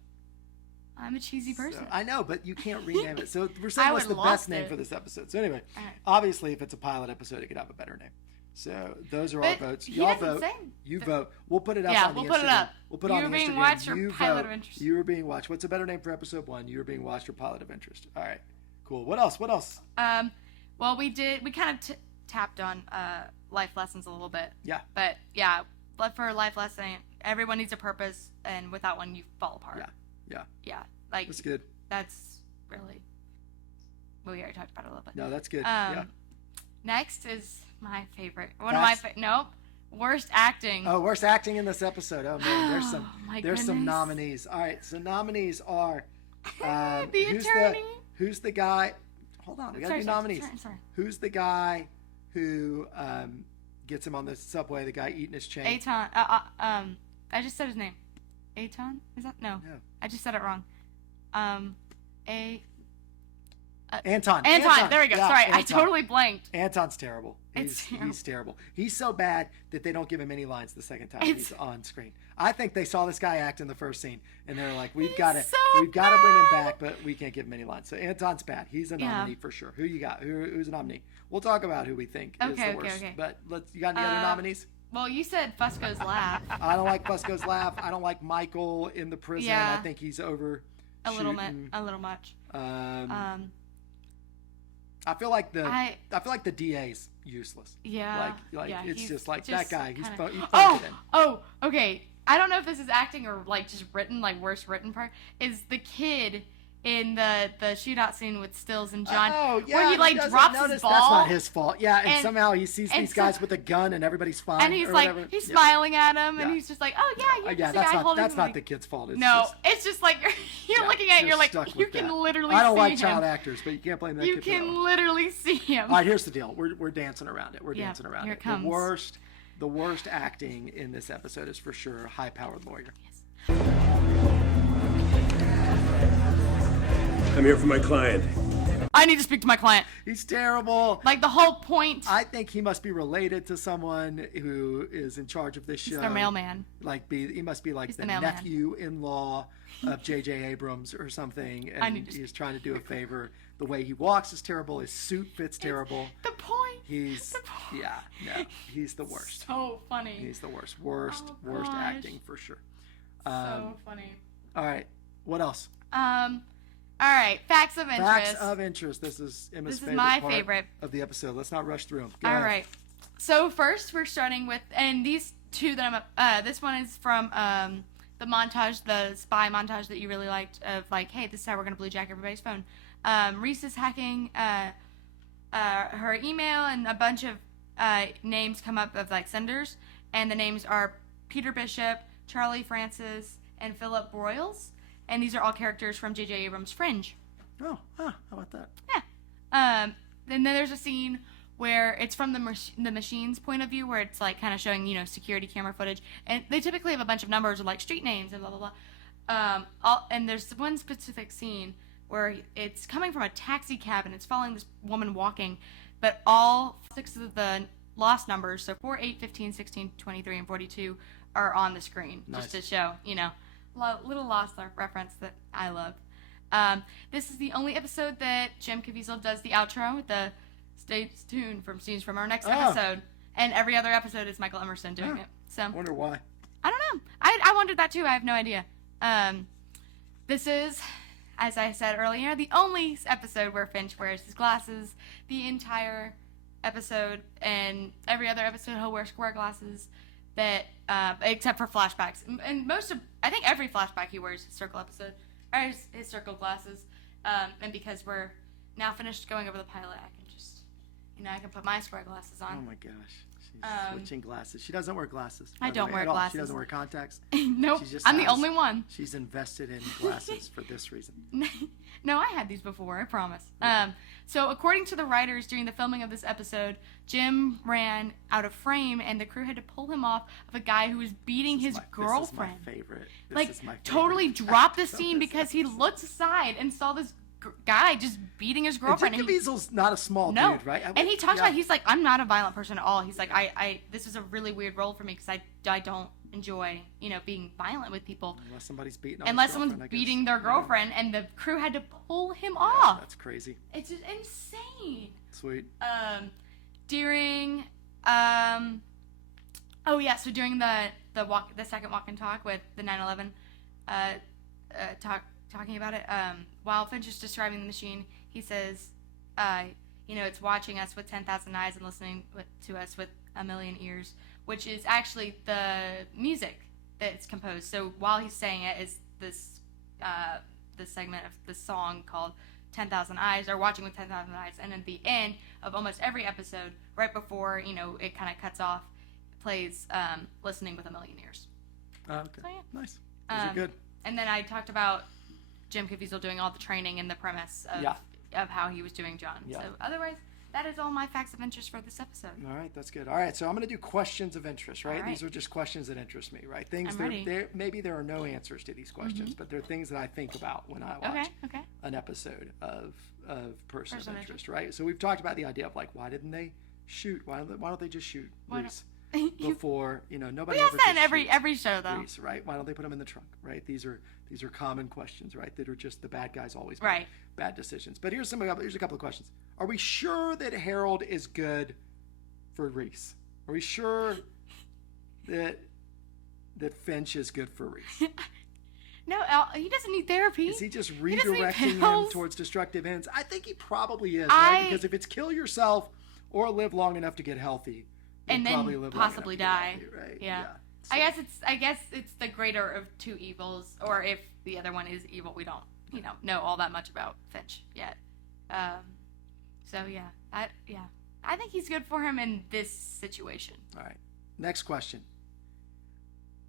I'm a cheesy person. So, I know, but you can't rename it. So we're saying what's the best name for this episode. So anyway, obviously, if it's a pilot episode, it could have a better name. So those are our votes. Y'all vote. You vote. We'll put it up on the Instagram. We'll put it up. We'll put it on the Instagram. You were being watched or you Pilot vote. of Interest? You were being watched. What's a better name for episode 1? You were being watched or Pilot of Interest? All right. Cool. What else? Well, we kind of tapped on life lessons a little bit. Yeah. But yeah. But for a life lesson, everyone needs a purpose, and without one, you fall apart. Yeah. Like, that's good. That's really. Well, we already talked about it a little bit. No, that's good. Next is my favorite. Worst acting. Oh, worst acting in this episode. Oh man, there's some nominees. All right, so nominees are the attorney. Who's the guy? Hold on, we gotta do nominees. Sorry. Who's the guy who gets him on the subway? The guy eating his chain. Aton. I just said his name. Aton? Is that no? I just said it wrong. Anton. There we go. Yeah, sorry, Anton. I totally blanked. Anton's terrible. He's terrible. He's so bad that they don't give him any lines the second time he's on screen. I think they saw this guy act in the first scene and they're like, we've got to bring him back, but we can't give him any lines. So Anton's bad. He's a nominee for sure. Who you got? Who's a nominee? We'll talk about who we think is the worst. Okay. But you got any other nominees? Well, you said Fusco's laugh. I don't like Fusco's laugh. I don't like Michael in the prison. Yeah. I think he's over. A little much. I feel like the DA's useless. Yeah. It's just like that guy. He's okay. I don't know if this is acting or like just written, like worst written part is the kid in the shootout scene with Stills and John, Oh, yeah, where he like drops his ball. That's not his fault. Yeah, and And- somehow he sees these guys with a gun and everybody's fine. and he's or like, whatever. he's Yeah. smiling at him, and Yeah. he's just like, oh yeah, you're just a that's guy not holding that's him, not like, the kid's fault. It's no, just, it's just like you're looking at it, you're like, stuck you with can that. literally I don't see like him. child actors, but you can't blame that You kid for that can one. literally see him. All right, here's the deal. We're dancing around it. We're Yeah, dancing around here it. it comes. The worst acting in this episode is for sure high-powered lawyer. I'm here for my client. I need to speak to my client. He's terrible. Like the whole point. I think he must be related to someone who is in charge of this show. He's their mailman. He must be like He's the the mailman. nephew-in-law of J.J. Abrams or something, I and need to he's trying to do a favor. The way he walks is terrible. His suit fits terrible. The point. He's he's the worst. So funny. He's the worst. Worst gosh. acting for sure. So funny. All right, what else? All right. Facts of interest. Facts of interest. This is Emma's This is favorite my part favorite. of the episode. Let's not rush through them. Go All ahead. right. So first, we're starting with, and these two that this one is from the montage, the spy montage that you really liked of like, hey, this is how we're gonna blue jack everybody's phone. Reese is hacking her email, and a bunch of names come up of like senders, and the names are Peter Bishop, Charlie Francis, and Philip Broyles, and these are all characters from J.J. Abrams' Fringe. Oh, how about that? Yeah. And then there's a scene where it's from the machine's point of view, where it's like kind of showing, security camera footage, and they typically have a bunch of numbers or like street names and blah blah blah. And there's one specific scene where it's coming from a taxi cab and it's following this woman walking, but all 6 of the lost numbers, so 4, 8, 15, 16, 23, and 42, are on the screen, just to show, little lost reference that I love. This is the only episode that Jim Caviezel does the outro with the "Stay tuned" from scenes from our next episode, and every other episode is Michael Emerson doing it. So I wonder why. I don't know. I wondered that too. I have no idea. This is, as I said earlier, the only episode where Finch wears his glasses. The entire episode, and every other episode he'll wear square glasses. That except for flashbacks, and I think every flashback he wears his circle episode or his circle glasses. And because we're now finished going over the pilot, I can just I can put my square glasses on. Oh my gosh. She's switching glasses. She doesn't wear glasses. I by the don't way, wear at all. glasses. She doesn't wear contacts. Nope. She just I'm the has- only one. She's invested in glasses for this reason. No, I had these before, I promise. So according to the writers, during the filming of this episode, Jim ran out of frame, and the crew had to pull him off of a guy who was beating his girlfriend. This is my favorite. Like, is my favorite totally dropped the fact of scene this because he episode. looked aside and saw this guy just beating his girlfriend. And Jim Caviezel's not a small No, dude, right? and he talks about, he's like, I'm not a violent person at all. He's like, I this is a really weird role for me because I don't enjoy, being violent with people. Unless somebody's beating. Unless someone's beating their girlfriend, and the crew had to pull him off. That's crazy. It's just insane. Sweet. During so during the second walk and talk with the 9/11 talking about it, while Finch is describing the machine, he says, it's watching us with 10,000 eyes and listening to us with a million ears, which is actually the music that's composed. So while he's saying it is this segment of the song called 10,000 Eyes, or Watching with 10,000 Eyes, and at the end of almost every episode, right before, it kind of cuts off, plays Listening with a Million Ears. Okay. So, yeah. Nice. Those are good. And then I talked about Jim Caviezel doing all the training and the premise of how he was doing John. Yeah. So otherwise, that is all my facts of interest for this episode. All right, that's good. All right, so I'm going to do questions of interest, right? All right. These are just questions that interest me, right? Things I'm that ready. maybe there are no answers to these questions, but they're things that I think about when I watch Okay. an episode of Person of Person of Interest, right? So we've talked about the idea of like, why didn't they shoot? Why don't they just shoot Why Reese don't- before nobody? We ask ever that in just every shoots show, though. Reese, right? Why don't they put him in the trunk, right? These are common questions, right? That are just the bad guys always make Right. bad decisions. But here's a couple of questions. Are we sure that Harold is good for Reese? Are we sure that Finch is good for Reese? No, he doesn't need therapy. Is he just doesn't need redirecting him pills. towards destructive ends? I think he probably is, right? I- Because if it's kill yourself or live long enough to get healthy, you'll And then probably live long possibly enough to die. get healthy, right? Yeah. So, I guess it's the greater of two evils, or if the other one is evil, we don't know all that much about Finch yet. So yeah, I think he's good for him in this situation. All right. Next question.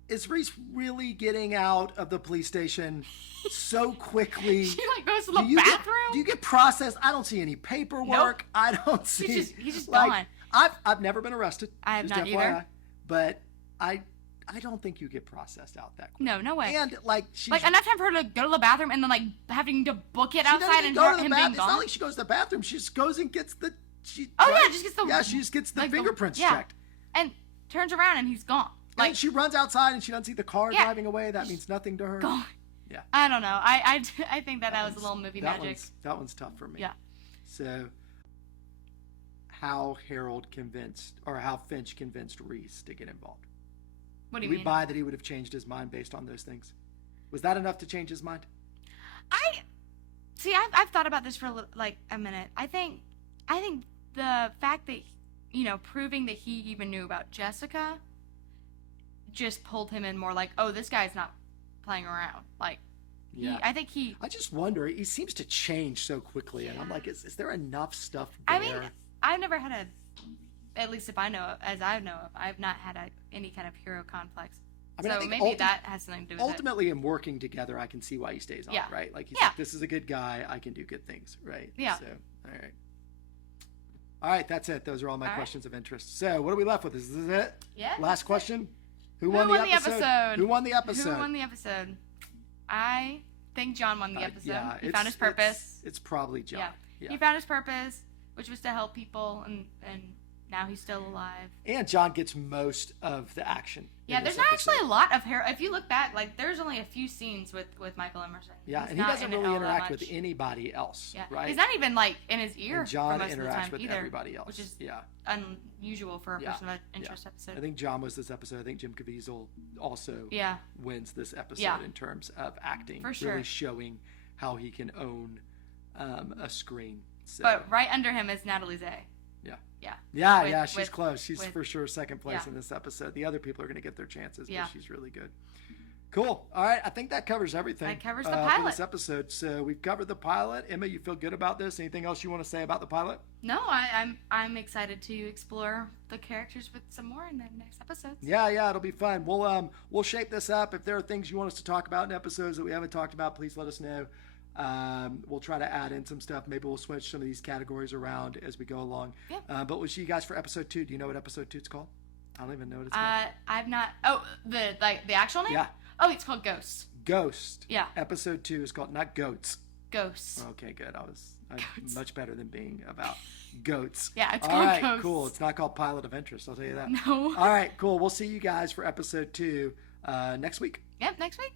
Is Reese really getting out of the police station so quickly? She goes to the bathroom. Do you get processed? I don't see any paperwork. Nope. I don't see. He's just gone. I've never been arrested. I have not FYI, either. But I don't think you get processed out that quick. No way. And she's enough time for her to go to the bathroom and then having to book it outside and him being gone. It's gone. not like she goes to the bathroom. She just goes and gets the. She just gets the fingerprints checked. And turns around and he's gone. And she runs outside and she doesn't see the car driving away. That means nothing to her. Gone. Yeah. I don't know. I think that was a little movie magic. That one's tough for me. Yeah. So, how Finch convinced Reese to get involved? What do you mean? We buy that he would have changed his mind based on those things. Was that enough to change his mind? I've thought about this for a minute. I think the fact that proving that he even knew about Jessica just pulled him in more this guy's not playing around. I just wonder, he seems to change so quickly, and I'm like, is there enough stuff there? I mean, I've never had at least if I know, as I know of, I've not had any kind of hero complex. I mean, so maybe that has something to do with ultimately, in working together, I can see why he stays on, right? He's like, this is a good guy, I can do good things, right? Yeah. So, all right, that's it. Those are all my questions of interest. So, what are we left with? Is this it? Yeah. Last question? Who won the episode? Who won the episode? I think John won the episode. He found his purpose. It's probably John. Yeah. He found his purpose, which was to help people, and now he's still alive. And John gets most of the action. Yeah, there's not actually a lot of hair. If you look back, there's only a few scenes with Michael Emerson. Yeah, and he doesn't really interact with anybody else, right? He's not even in his ear. And John for most interacts of the time with either, everybody else, which is unusual for a person of interest episode. I think John was this episode. I think Jim Caviezel also wins this episode in terms of acting, for sure. Really showing how he can own a screen. So. But right under him is Natalie Zay. Yeah, she's close. She's for sure second place in this episode. The other people are going to get their chances, but she's really good. Cool. All right, I think that covers everything. That covers the pilot. For this episode. So we've covered the pilot. Emma, you feel good about this? Anything else you want to say about the pilot? No, I'm excited to explore the characters with some more in the next episodes. Yeah, it'll be fun. We'll shape this up. If there are things you want us to talk about in episodes that we haven't talked about, please let us know. We'll try to add in some stuff. Maybe we'll switch some of these categories around as we go along. Yeah. But we'll see you guys for episode 2. Do you know what episode 2 is called? I don't even know what it's called. I've not. Oh, the actual name? Yeah. Oh, it's called Ghost. Ghost. Yeah. Episode 2 is called not Goats. Ghosts. Okay, good. I'm much better than being about goats. Yeah, it's all called right, Ghosts. Cool. It's not called Pilot of Interest. I'll tell you that. No. All right, cool. We'll see you guys for episode 2 next week. Yep, next week.